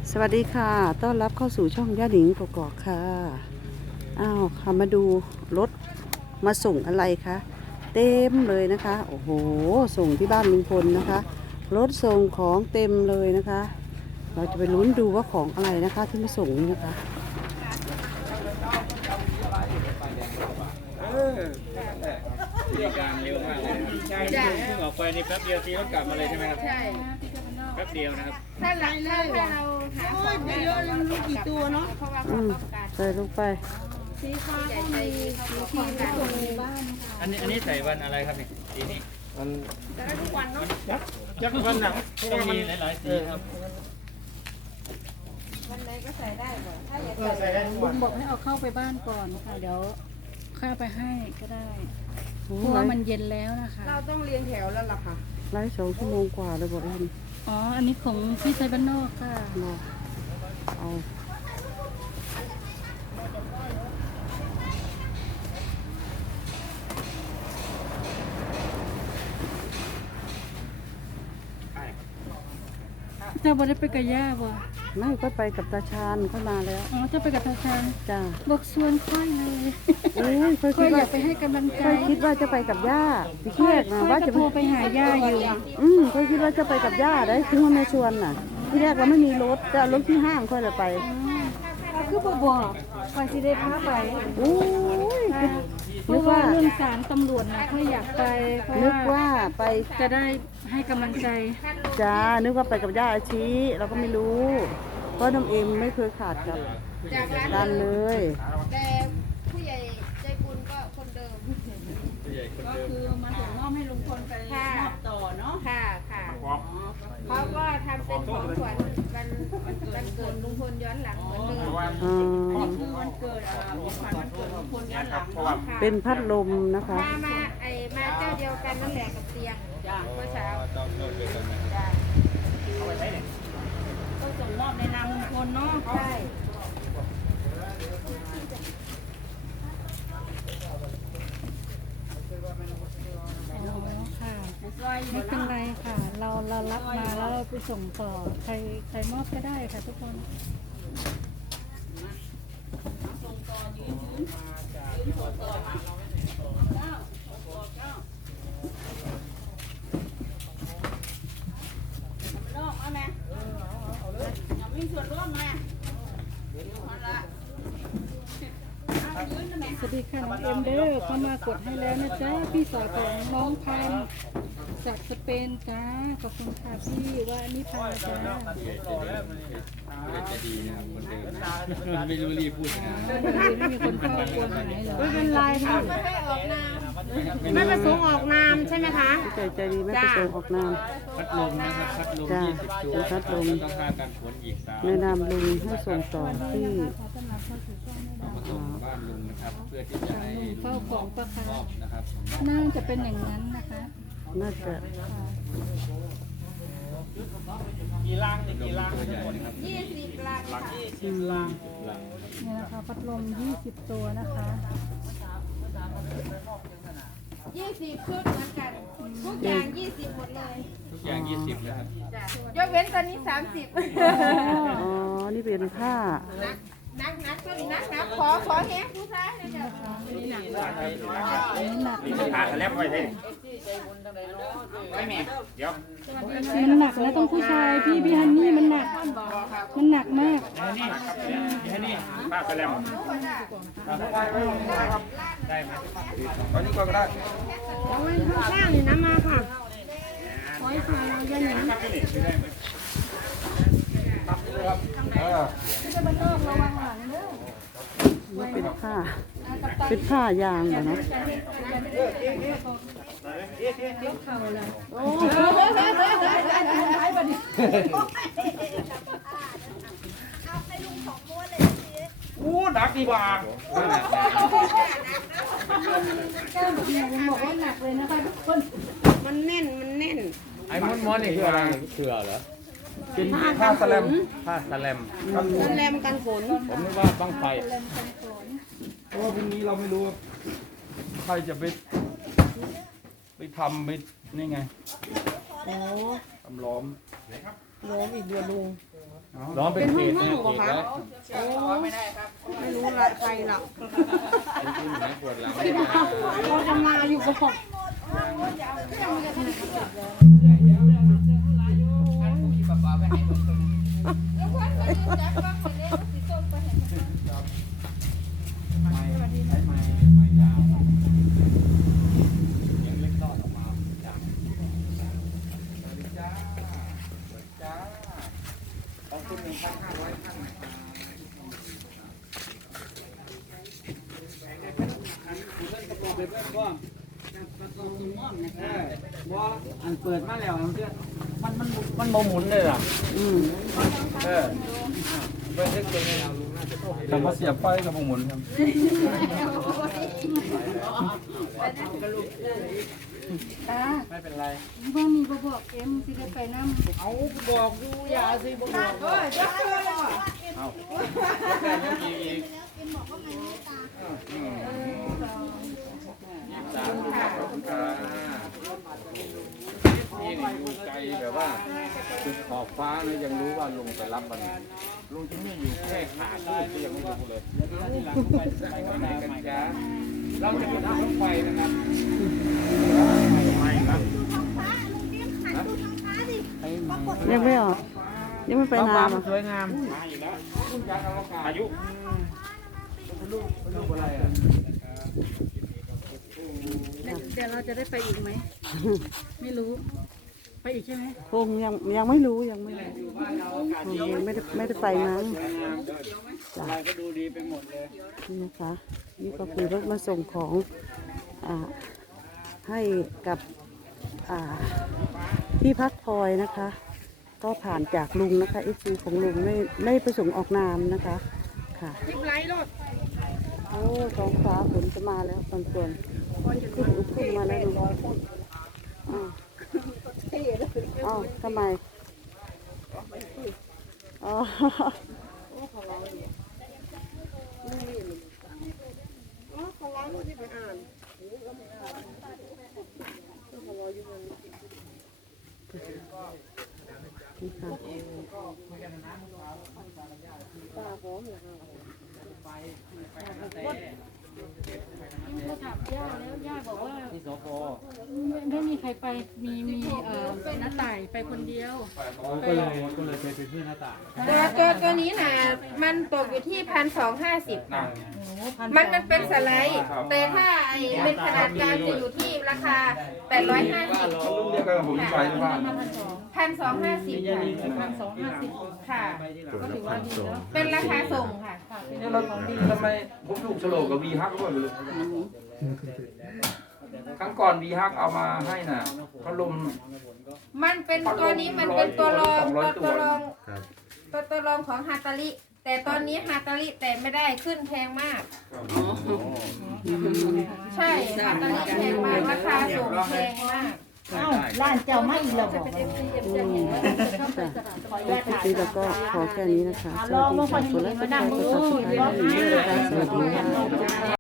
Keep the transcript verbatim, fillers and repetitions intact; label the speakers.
Speaker 1: สวัสดีค่ะต้อนรับเข้าสู่ช่องย่าหนิงกกอกค่ะอ้าวค่ะมาดูรถมาส่งอะไรคะเต็มเลยนะคะโอ้โหส่งที่บ้านลุงพลนะคะรถส่งของเต็มเลยนะคะ เราจะไปลุ้นดูว่าของอะไรนะคะที่มาส่งนี่นะคะ
Speaker 2: บริการเร็วมากเลยใช่เพิ่งออกไปในแป๊บเดียวทีรถกลับมาเลยใช่ไหมครับใช่แป๊บเดียวนะครับ
Speaker 3: ถ้าหลังถ้าเราหาของไม่เยอะเรารู้กี่ตัวเนาะเพราะว่าเขาต้องการ
Speaker 1: ใส่ลงไป
Speaker 3: สีฟ้าก็มีสีทีมส่งในบ้าน
Speaker 2: อันนี้อันนี้ใส่วันอะไรครับนี่สีนี้มัน
Speaker 3: แต่ทุกวันเนาะ
Speaker 2: ยักษ์วันหนักต้องมีหลายๆสีครับ
Speaker 3: วันไหนก็ใส่ได้บ่ถ้าอยาก
Speaker 2: ใส่ได้ทุกวัน
Speaker 4: บอกให้เอาเข้าไปบ้านก่อนค่ะเดี๋ยวข้าไปให้ก็ได้เพราะว่ามันเย็นแล้วนะคะ
Speaker 3: เราต้องเรียงแถวแล้วล่ะค่ะ
Speaker 1: ไล่สองชั่วโมงกว่าเลยบอกเอ็น
Speaker 4: อ๋ออันนี้ของพี่ไทยบ้านนอกค่ะ
Speaker 1: มาเอา
Speaker 4: เจ้าบ่ได้ไปกับย่าบ่
Speaker 1: ไม่ก็ไปกับตาชาญเข้ามาแล้ว
Speaker 4: อ๋อเจ้าไปกับทาชาน
Speaker 1: จ้า
Speaker 4: บอกชวนค่อยเลย
Speaker 1: โอ้ยค่อย
Speaker 4: ค่
Speaker 1: คิ
Speaker 4: อย
Speaker 1: ด
Speaker 4: อ
Speaker 1: ว่า
Speaker 4: ยากไปให้กำลังใจ
Speaker 1: ค่อยคิดว่าจะไปกับย่าที่
Speaker 4: ค่อ
Speaker 1: แร
Speaker 4: ย
Speaker 1: กนะ
Speaker 4: ค่อ
Speaker 1: ว่าย
Speaker 4: จะ
Speaker 1: จะ
Speaker 4: โทรไปหาย่าอยู่
Speaker 1: อืมค่อยคิดว่าจะไปกับย่าได้ถึงว่าไม่ชวนน่ะ ที่แรกเราไม่มีรถจะเอารถที่ห้างค่อยเลยไป
Speaker 4: คือบ่บอกค่อยสิได้พาไป
Speaker 1: โอ้ย
Speaker 4: เพ
Speaker 1: นึก
Speaker 4: ราะว่า
Speaker 1: ว่า
Speaker 4: เรื่องศาลตำรวจนะค่อยอยากไปเพราะ
Speaker 1: นึก
Speaker 4: ว่า
Speaker 1: ว่าไป
Speaker 4: จะได้ให้กำลังใจ
Speaker 1: จ้านึกว่าไปกับย่าอาชีเราก็ไม่รู้ เพราะน้ำเอ็มไม่เคยขาดกับ
Speaker 3: จากร้าน
Speaker 1: กันเลย
Speaker 3: แต่ผู้ใหญ่ใจบุญก็คนเดิม
Speaker 2: ผู้ใหญ่คน
Speaker 4: ก็
Speaker 2: เดิม
Speaker 4: คือมาส่งมอบให้ลุงพลไปมอบต่อเนาะ
Speaker 3: ค่ะค่ะเขาก็ทำเป็นของขวัญวันวันเกิดลุงพลย้อนหลังเหมือนเดิม
Speaker 1: อ๋อ
Speaker 4: คือวันเกิดอ่าของขวัญวันเกิดลุงพลย้อนหลังเนาะ
Speaker 1: เป็นพัดลมนะคะ
Speaker 3: มามาไอมาเจ้าเดียวกันนั่นแหละกับเตียงเมื่อเช้า
Speaker 2: ต้องเลิกด้วยกันนะ
Speaker 3: จ้า
Speaker 4: ก็ส่งมอบในนามลุงพลเนาะ
Speaker 3: ใช่
Speaker 4: อ๋อค่ะไม่เป็นไรค่ะ เราเรารับมาแล้วเราไปส่งต่อใครใครมอบก็ได้ค่ะทุกคนส่งต่อยืนยืนยืนส่งต่อเจ้าส่งต่อเจ้าลอกมาแม่อย่ามีส่วนร่วมนะสวัสดีค่ะน้องเอ็มเดอร์เข้ามากดให้แล้วนะจ๊ะพี่สาวของน้องพันจากสเปนจ้าขอบคุณค่ะพี่ว่านิพาจ้า
Speaker 2: ผู้ใหญ่ใจดีนะครับคนเดิมไม่รู้รีบพูดนะ
Speaker 4: ไม่มีคนเข้ากลัวหายเหรอ
Speaker 3: ไม่เป็นไรค่ะไม่ประสงค์ออกนามใช่ไหมคะ
Speaker 1: ใจใจดีไม่ประสงค์ออกนาม
Speaker 2: พัดลมนะครับพัดลม
Speaker 1: จ้า
Speaker 2: ยี่สิบตัว
Speaker 1: เป็นพัดลม
Speaker 2: ต้องค่าการขนอีกสาม
Speaker 1: แนะนำลุงให้ส่งต่อที่
Speaker 4: ขอต้อนรับเข้าสู่ช่องแม่ดาว
Speaker 2: มาส่งบ้านลุงนะครับ เพื่อที่จะให้
Speaker 4: ลุง
Speaker 2: ลุง
Speaker 4: เฝ้าของประคาม
Speaker 2: อบนะครับ
Speaker 4: น่าจะเป็นอย่างนั้นนะคะ
Speaker 1: น่าจะ
Speaker 2: กี่ลังกี่ลังตัวใหญ่นะครับ
Speaker 3: ยี่สิบลังค่ะ
Speaker 1: อืม
Speaker 2: ลัง
Speaker 4: นี่นะคะพัดลมยี่สิบตัวนะคะ
Speaker 3: ยี่สิบชุดเหมือนกันทุกอย่างยี่สิบหมดเลย
Speaker 2: ทุกอย่างยี่สิบนะครับ
Speaker 3: จ้ะยกเว้นตอนนี้สามสิบ
Speaker 1: อ๋อ นี่เป็นผ้า
Speaker 3: นักนักนักตัวนี้นักนักขอขอแห้งผู้ชายนะจ๊ะ
Speaker 4: อันนี้หนักมาก
Speaker 2: ขาแลบไว้เลยไม่มีเดี๋ยว
Speaker 4: มันหนักนะต้องผู้ชายพี่พี่ฮันนี่มันหนัก มันหนักมาก
Speaker 2: นี่นี่นี่ป้าแลบได้ไหมตอนนี้ก็ได้
Speaker 3: เอาไว้ข้างๆนี่นะมาค่ะ
Speaker 4: ขอให้พาเราอย่าหนี
Speaker 2: เออ
Speaker 4: จะมานอกระวังหลังเด้อ
Speaker 1: นี่เป็นผ้า เป็นผ้ายางเหรอเนาะ
Speaker 2: อู้หนักดีกว่า
Speaker 4: แก้มแบบนี้ผมบอกว่าหนักเลยนะคะทุกคน
Speaker 3: มันแน่นมันแน่น
Speaker 2: ไอ้ม้วนม้วนนี่คืออะไรเสือเหรอเป็นผ้าสแลมผ้าสแลม
Speaker 3: มันแรมกันฝน
Speaker 2: ผมนึกว่าบังไฟเพราะว่าพรุ่งนี้เราไม่รู้ว่าใครจะไปไปทำไปนี่ไง
Speaker 3: โอ้
Speaker 2: ทำล้อม
Speaker 3: โหอีกเดือนลุง
Speaker 2: ร้องเป็นเพจเนี่ยเพจแล้ว
Speaker 3: ไม่ได้ครับ
Speaker 1: ไม่รู้ละใครหรอก
Speaker 2: ปวดหลัง
Speaker 4: เราทำงานอยู่ก็บอก
Speaker 3: แล้วคนก็ยืนจับบ้างคนนี้สิส่งไปให้
Speaker 2: ไม่ใช้ไม้ไม้ยาวยังเล็กทอดออกมาจากสวัสดีจ้าสวัสดีจ้าขอบคุณหนึ่งพันห้าร้อยท่านนะครับอันเปิดมาแล้วมันเพื่อนมันมันมันบ่หมุนเลยอ่ะ
Speaker 1: อืม
Speaker 2: เออเปิดให้ตัวเราแต่พอเสียบไฟกับบ่หมุนครับ
Speaker 4: ตา
Speaker 2: ไม่เป็นไร
Speaker 4: ว่ามีบ่บอกเอ็มสิได้ไปน้ำ
Speaker 2: เอาบอกดูอย่าสิบ่บอก
Speaker 3: เออจับตัวเลย
Speaker 2: เอาแต่ยังมีอีกยี่สิบสามขอบคุณครับนี่นี่อยู่ไกลแบบว่าจุดขอบฟ้าเลยยังรู้ว่าลุงไปรับมันลุงที่นี่อยู่แค่ขาขึ้นก็ยังไม่รู้เลยไปไหนกันจ้าเราจะไปทางรถไฟนะครับไม่ครับ
Speaker 1: ยังไม่ออกยังไม่ไปนา
Speaker 2: ฟ้า
Speaker 1: มา
Speaker 2: มันสวยงามมาอีกแล้วคุณยานอวกาศอายุลูกลูกอะไรอ่ะ
Speaker 4: เดี๋ยวเราจะได้ไปอีกไหม ไม่รู้ ไปอีกใช่ไหม
Speaker 1: คงยังยังไม่รู้ยังไม่รู้คงยังไม่ได้ไม่ได้ไปมั้งจ้ะ
Speaker 2: อะไรก็ดูดีไปหมดเลย
Speaker 1: นี่นะคะ นี่ก็คือรถมาส่งของอ่าให้กับอ่าที่พักพลอยนะคะ ก็ผ่านจากลุงนะคะเอฟซีของลุงไม่ไม่ประสงค์ออกนามนะคะค่ะ
Speaker 3: คลิปไลฟ์รถ
Speaker 1: โอ้ท้องฟ้าฝนจะมาแล้วตอนฝนขึ้นลุกขึ้นมาแล้วลุงอ้าวอ้าวทำไมอ๋อนี่ค่ะ
Speaker 4: เราถามย่าแล้วย่าบอกว่า
Speaker 2: ที่สพ
Speaker 4: ไม่ไม่มีใครไป มีมีเอ่อน้าต่ายไปคนเดียว
Speaker 2: ก็เลยก็เลยไปเป็นเพื่อนหน้าต่าง
Speaker 3: ตัวตัวตัวนี้น่ะมันตกอยู่ที่พันสองห้าสิบ
Speaker 2: นั่ง
Speaker 3: มันมันเป็นสไลด์ แต่ถ้าไอ้เป็นขนาดกลางจะอยู่ที่ราคาแปดร้อยห้าสิบ
Speaker 2: รุ่นเดียวกันกับผมไปที่บ้าน
Speaker 3: พันสองห้าสิบค่ะ
Speaker 4: พันสองห้าสิบ
Speaker 3: ค่ะ
Speaker 4: ก็ถือว่าดีแล้ว
Speaker 3: เป็นราคาส่งค่ะ
Speaker 2: นี่เราทำไมผมถูกโฉลกกับวีฮักก็ไม่รู้ครั้งก่อนวีฮักเอามาให้น่ะพัดลม
Speaker 3: มันเป็นตัวนี้มันเป็นตัวรองตัวตัวรองตัวตัวรองของฮาตาลิ แต่ตอนนี้ฮาตาลิแต่ไม่ได้ขึ้นแพงมาก ใช่ฮาตาลิแพงมากราคาสูงแพงมาก
Speaker 5: ร้านเจ้าไม่อีกแล้วบอก
Speaker 1: อืมจ้ะคลิปนี้เราก็ขอแค่นี้นะคะ สวัสดีค่ะกดไลค์กดแชร์กดซับสไครต์ให้หนูด้วยนะคะสวัสดีค่ะ